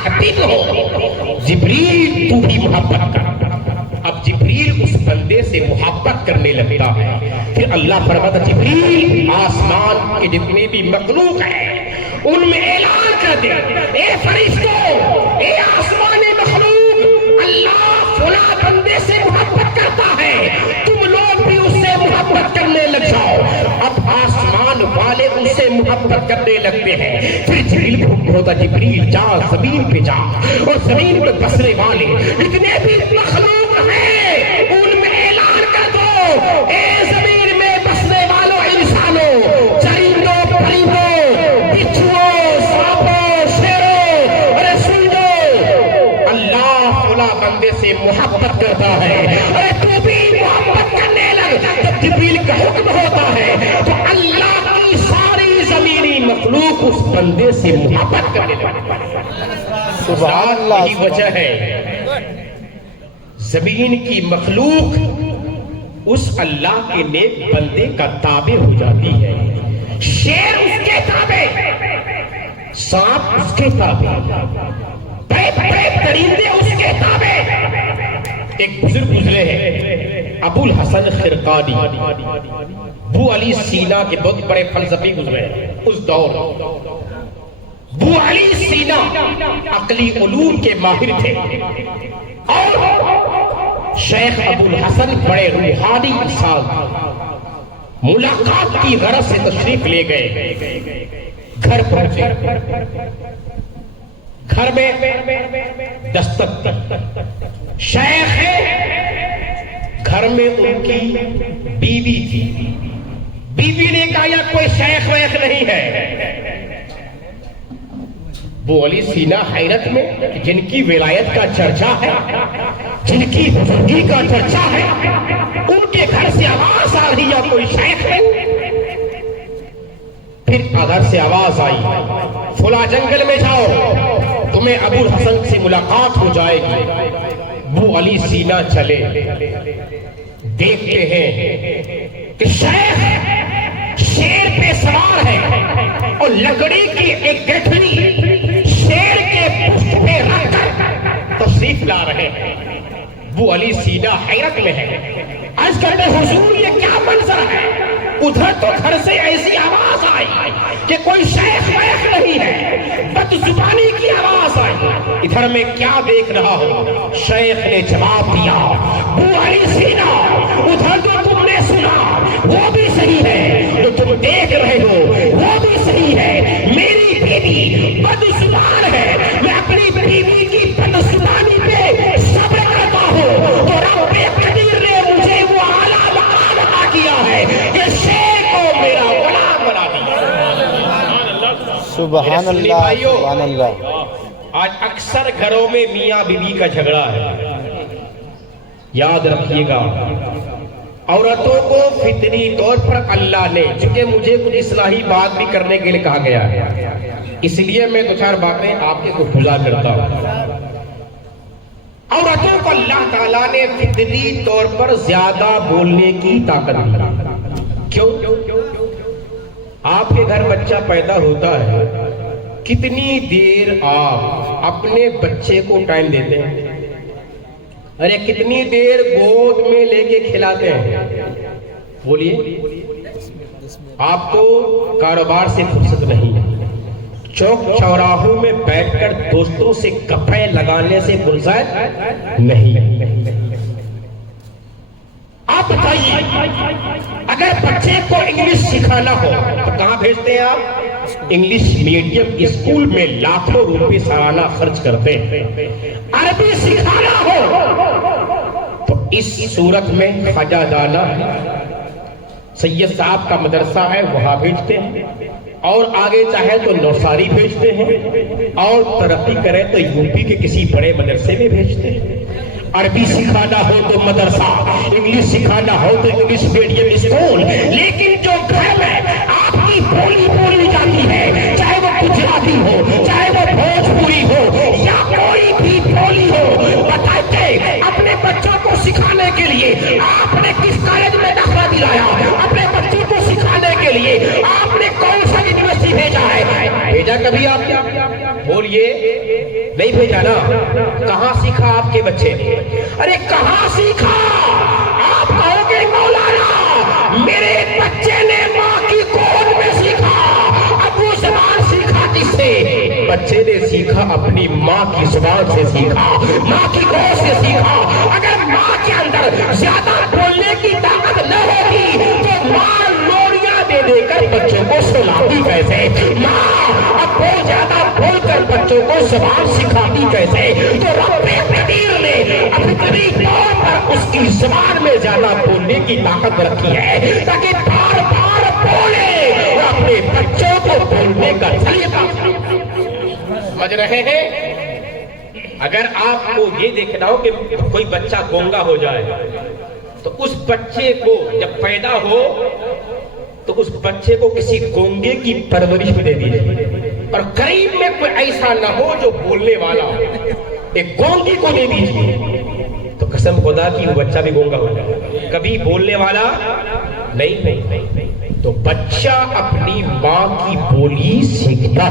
محبت ہو، جبریل تو بھی محبت کر۔ اب جبریل اس بندے سے محبت کرنے لگتا ہے، پھر اللہ فرماتا جبریل آسمان کے جتنے بھی مخلوق ہیں ان میں اعلان کر دے، اے فرشتوں، اے آسمانی مخلوق، اللہ فلاں بندے سے محبت کرتا ہے، تم لوگ بھی اس سے محبت کرنے لگ جاؤ۔ اب آسمان والے اس سے محبت کرنے لگتے ہیں، پھر جبریل کو حکم ہوتا جبریل جا زمین پہ جا، اور زمین پہ بسنے والے جتنے بھی مخلوق ہیں ان میں اعلان کر دو، اے زمین میں بسنے والوں، انسانوں، چرندوں، پرندوں، بچھوؤں، سانپوں، شیروں، ارے سن لو، اللہ فلاں بندے سے محبت کرتا ہے، ارے تو بھی محبت کرنے لگ۔ جب جبریل کا حکم ہوتا ہے تو اللہ کی ساری زمینی مخلوق اس بندے سے محبت کرنے لگتی ہے۔ سبحان اللہ۔ یہی وجہ ہے زمین کی مخلوق اس اللہ کے نیک بندے کا تابع ہو جاتی ہے۔ شیر اس کے تابع، سانپ اس کے تابع، بڑے بڑے درندے اس کے تابع۔ ایک بزرگ گزرے ہیں ابو الحسن خرقانی، ابو علی سینا کے بہت بڑے فلسفی گزرے ہیں اس دور۔ ابو علی سینا عقلی علوم کے ماہر تھے، اور شیخ ابو الحسن بڑے روحانی انسان تھے۔ ملاقات کی غرض سے تشریف لے گئے، گھر پہنچے، گھر میں دستک شیخ ہے، گھر میں ان کی بیوی تھی۔ بیوی نے کہا یا کوئی شیخ ویخ نہیں ہے۔ ابو علی سینا حیرت میں، جن کی ولایت کا چرچا ہے، جن کی بزرگی کا چرچا ہے، ان کے گھر سے آواز آ رہی ہے کوئی شیخ ہے۔ پھر گھر سے آواز آئی فلاں جنگل میں جاؤ، تمہیں ابو الحسن سے ملاقات ہو جائے گی۔ ابو علی سینا چلے، دیکھتے ہیں کہ شیخ شیر پہ سوار ہے اور لکڑی کی ایک گٹھڑی شیر کے پشت پہ رکھ کر تشریف لا رہے ہیں۔ ابو علی سینا حیرت میں ہے، عرض کرتے حضور یہ کیا منظر ہے؟ ادھر تو گھر سے ایسی آواز آئی کہ کوئی شیخ ویخ نہیں ہے، بد زبانی کی آواز آئی، ادھر میں کیا دیکھ رہا ہوں؟ شیخ نے جواب دیا، ابو علی سینا ادھر جو تم نے سنا وہ بھی صحیح ہے، جو تم دیکھ رہے ہو وہ بھی صحیح ہے۔ میری بیوی بد زبان ہے، میں اپنی بیوی کی بد زبانی پہ صبر کرتا ہوں، تو رب قدیر نے مجھے وہ اعلیٰ مقام عطا کیا ہے کہ شیر کو میرا غلام بنا دیا۔ سبحان اللہ، سبحان اللہ۔ آج اکثر گھروں میں میاں بیوی کا جھگڑا ہے، یاد رکھیے گا۔ عورتوں کو فطری طور پر اللہ نے، چونکہ مجھے کچھ اصلاحی بات بھی کرنے کے لیے کہا گیا ہے، اس لیے میں دو چار باتیں آپ کے گفتگو کرتا ہوں۔ عورتوں کو اللہ تعالیٰ نے فطری طور پر زیادہ بولنے کی طاقت دی۔ کیوں؟ آپ کے گھر بچہ پیدا ہوتا ہے، کتنی دیر آپ اپنے بچے کو ٹائم دیتے ہیں؟ ارے کتنی دیر گود میں لے کے کھلاتے ہیں؟ بولیے۔ آپ کو کاروبار سے فرصت نہیں ہے، چوک چوراہوں میں بیٹھ کر دوستوں سے گپیں لگانے سے فرصت نہیں۔ آپ بتائیے، اگر بچے کو انگلش سکھانا ہو تو کہاں بھیجتے ہیں آپ؟ انگلش میڈیم اسکول میں لاکھوں روپے سالانہ خرچ کرتے ہیں۔ عربی سکھانا ہو تو اس صورت میں خواجہ دانا سید صاحب کا مدرسہ ہے وہاں بھیجتے ہیں، اور آگے چاہے تو نوساری بھیجتے ہیں، اور ترقی کرے تو یو پی کے کسی بڑے مدرسے میں بھیجتے ہیں۔ عربی سکھانا ہو تو مدرسہ، انگلش سکھانا ہو تو انگلش میڈیم اسکول، لیکن جو گھر میں آپ کی بولی بولی جاتی ہے، چاہے وہ گجراتی ہو، چاہے وہ بھوجپوری ہو یا کوئی بھی بولی ہو، بتائیے اپنے بچوں کو سکھانے کے لیے آپ نے کس کالج میں داخلہ دلایا؟ اپنے بچوں کو سکھانے کے لیے آپ نے کون سا یونیورسٹی بھیجا ہے؟ بھیجا کبھی آپ کیا؟ بولیے۔ نہیں بھیجا نا؟ کہاں سیکھا آپ کے بچے نے؟ ارے کہاں سیکھا؟ آپ کہو گے مولانا میرے بچے نے ماں کی گود میں سیکھا۔ اب وہ زبان سیکھا کس سے؟ بچے نے سیکھا اپنی ماں کی زبان سے سیکھا، ماں کی گود سے سیکھا۔ اگر ماں کے اندر زیادہ بولنے کی طاقت نہ ہوتی تو ماں لوڑیاں دے دے کر بچوں کو سلاتی کیسے؟ ماں اب بہت زیادہ بول کر بچوں کو زبان سکھاتی کیسے؟ تو رب قدیر نے اپنی طور پر اس کی زبان میں زیادہ بولنے کی طاقت رکھی ہے تاکہ بار بار بولے اور اپنے بچوں کو بولنے کا طریقہ سمجھ رہے ہیں؟ اگر آپ کو یہ دیکھنا ہو کہ کوئی بچہ گونگا ہو جائے تو اس بچے کو جب پیدا ہو تو اس بچے کو کسی گونگے کی پرورش بھی دے دیجیے، اور قریب میں کوئی ایسا نہ ہو جو بولنے والا ہو، ایک گونگی کو دے دیجیے تو قسم خدا کی وہ بچہ بھی گونگا ہو جائے، کبھی بولنے والا نہیں۔ تو بچہ اپنی ماں کی بولی سیکھتا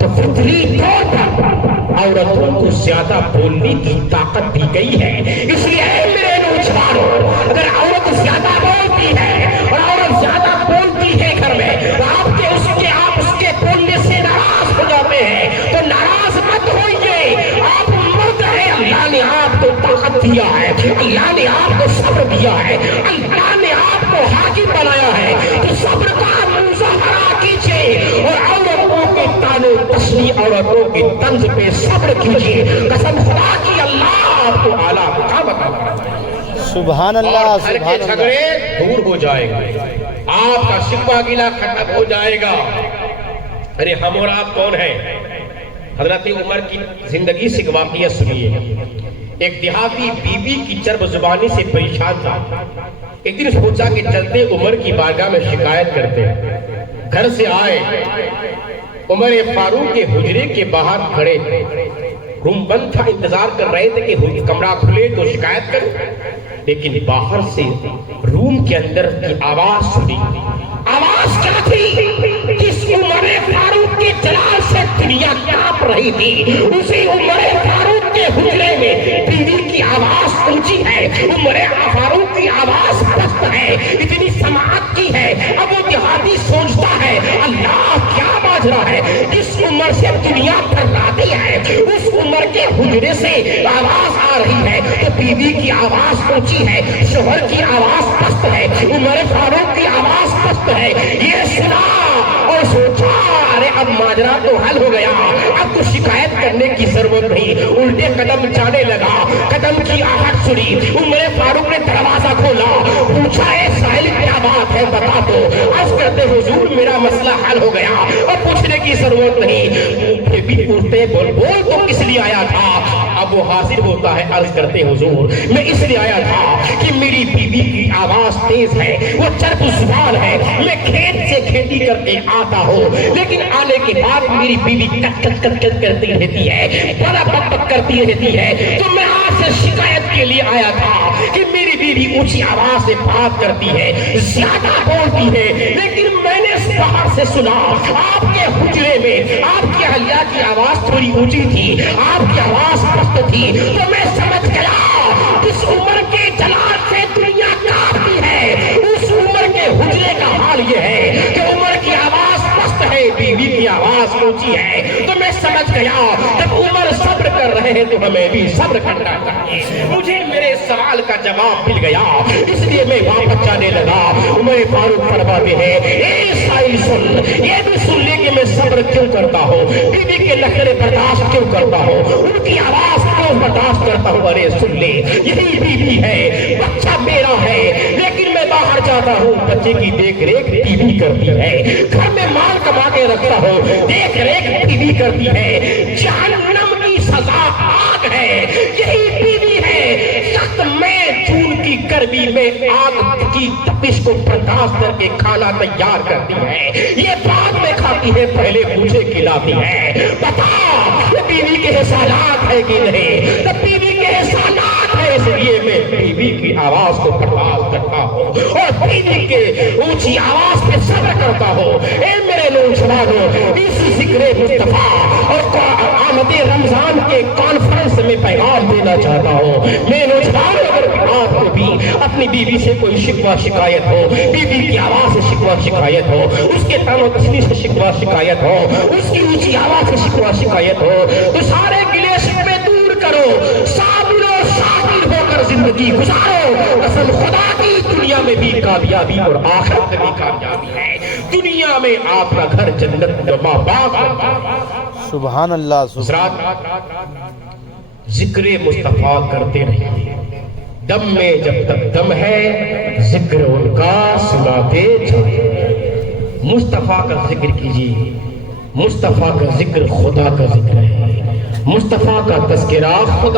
تو فطری طور پر عورتوں کو زیادہ بولنے کی طاقت دی گئی ہے۔ اس لیے میرے نوجوانوں، اگر عورت زیادہ بولتی ہے اور عورت زیادہ بولتی ہے گھر میں، آپ اس کے بولنے سے ناراض ہو جاتے ہیں تو ناراض مت ہوئیے۔ آپ مرد ہیں، اللہ نے آپ کو طاقت دیا ہے، اللہ نے آپ کو صبر دیا ہے، اللہ نے آپ کو حاکم بنایا ہے، تو صبر کا مظاہرہ کیجیے اور عورتوں کے تانے تشریح، عورتوں کی طنز پہ صبر کیجیے۔ قسم خدا کی اللہ آپ کو اعلیٰ مقام عطا فرمائے۔ سبحان اللہ، اور گھر کے سبحان جھگڑے اللہ۔ دور ہو جائے گا، آپ کا شکوہ گلہ ختم ہو جائے گا۔ ارے ہم اور آپ کون ہیں؟ حضرت عمر کی زندگی سے واقعہ سنیے۔ ایک دیہاتی بی بی کی چرب زبانی سے پریشان تھا۔ ایک دن سوچا کہ چلتے عمر کی بارگاہ میں شکایت کرتے۔ گھر سے آئے، عمر فاروق کے حجرے کے باہر کھڑے تھے، روم بند تھا، انتظار کر رہے تھے کہ کمرہ کھلے تو شکایت کریں، لیکن باہر سے روم کے اندر کی آواز سنی۔ آواز کیا تھی؟ جس عمر فاروق کے جلال سے دنیا کانپ رہی تھی، اسی عمر فاروق کے حجرے میں بیوی کی آواز اونچی ہے، عمر فاروق کی آواز پست ہے، اتنی سماعت کی ہے۔ اب وہ دیہاتی سوچتا ہے اللہ کیا باز رہا ہے؟ جس عمر سے دنیا پھیلاتی ہے اس عمر کے حجرے سے آواز آ رہی ہے، تو بیوی کی آواز اونچی ہے، شوہر کی آواز پست ہے، عمر فاروق کی آواز پست ہے۔ یہ سنا اور سوچا ارے اب ماجرا تو حل ہو گیا، اب تو شکایت کرنے کی ضرورت نہیں۔ الٹے قدم جانے لگا، قدم کی آہٹ سنی، عمر فاروق نے دروازہ کھولا، پوچھا اے سائل کیا بات ہے بتا دو۔ عرض کرتے حضور میرا مسئلہ حل ہو گیا، اور پوچھنے کی ضرورت نہیں۔ پھر بھی پوچھتے بول تو کس لیے آیا تھا؟ اب وہ حاضر ہوتا ہے، عرض کرتے حضور میں اس لیے آیا تھا کہ میری بیوی کی آواز تیز ہے، وہ چرب زبان ہے، میں کھیت سے کھیتی کر کے آتا ہوں، لیکن آنے کے بعد میری بیوی کٹ کٹ کٹ کٹ کرتی رہتی ہے، بڑا بک بک کرتی رہتی ہے، تو میں آپ سے شکایت کے لیے آیا تھا کہ میری بیوی اونچی آواز سے بات کرتی ہے، زیادہ بولتی ہے، لیکن میں نے باہر سے سنا آپ کے حجرے میں آپ کی اہلیہ کی آواز تھوڑی اونچی تھی، آپ کی آواز پست تھی، تو میں سمجھ گیا جس عمر کے جلال سے دنیا کانپتی ہے اس عمر کے حجرے کا حال یہ ہے کہ عمر کی آواز پست ہے، بیوی کی آواز اونچی ہے۔ تو میں سمجھ گیا جب عمر صبر کر رہے ہیں تو ہمیں بھی صبر کرنا چاہیے۔ مجھے میرے سوال کا جواب مل گیا، اس لیے میں واپس جانے لگا۔ عمر فاروق فرماتے ہیں اے سائل سن، یہ بھی سن لے کہ میں صبر کیوں کرتا ہوں، بیوی کے نخرے برداشت کیوں کرتا ہوں، ان کی آواز کیوں برداشت کرتا ہوں۔ ارے سن لے، یہی بیوی ہے، بچہ میرا ہے، لیکن میں باہر جاتا ہوں، بچے کی دیکھ ریکھ بیوی کرتی ہے، گھر میں مال کما کے رکھتا ہوں، دیکھ ریکھ بیوی کرتی ہے، جہنم کی سزا آگ ہے، یہی بیوی ہے، سخت میں جون کی گرمی میں آگ کی تپش کو برداشت کر کے کھانا تیار کرتی ہے، یہ بعد میں کھاتی ہے، پہلے مجھے کھلاتی ہے۔ بتا بیوی کے احسانات ہے کہ نہیں؟ تو بیوی کے احسانات ہے، اس لیے میں بیوی کی آواز کو برداشت کرتا ہو اور بیوی کے اونچی آواز پہ صبر کرتا ہو۔ اے میرے نوجوانوں، اسی ذکر مصطفیٰ اور آمد رمضان کے کانفرنس میں پیغام دینا چاہتا ہوں۔ میں نوجوان اگر آپ کو بھی اپنی بیوی سے کوئی شکوہ شکایت ہو، بیوی کی آواز سے شکوہ شکایت ہو، اس کے تن و تشنی سے شکوہ شکایت ہو، اس کی اونچی آواز سے شکوہ شکایت ہو، تو سارے گلے شکوے دور کرو، صابر و شاکر ہو کر زندگی گزارو۔ قسم خدا کی دنیا میں بھی کامیابی اور آخرت میں بھی کامیابی ہے۔ دنیا میں آپ کا گھر جنت نما باغ ہے۔ سبحان اللہ سبحان حضرات، ذکر مصطفیٰ کرتے رہیے، دم میں جب تک دم ہے ذکر ان کا سناتے جائیں۔ مصطفیٰ کا ذکر کیجیے، مصطفیٰ کا ذکر خدا کا ذکر ہے، مصطفیٰ کا تذکرہ خدا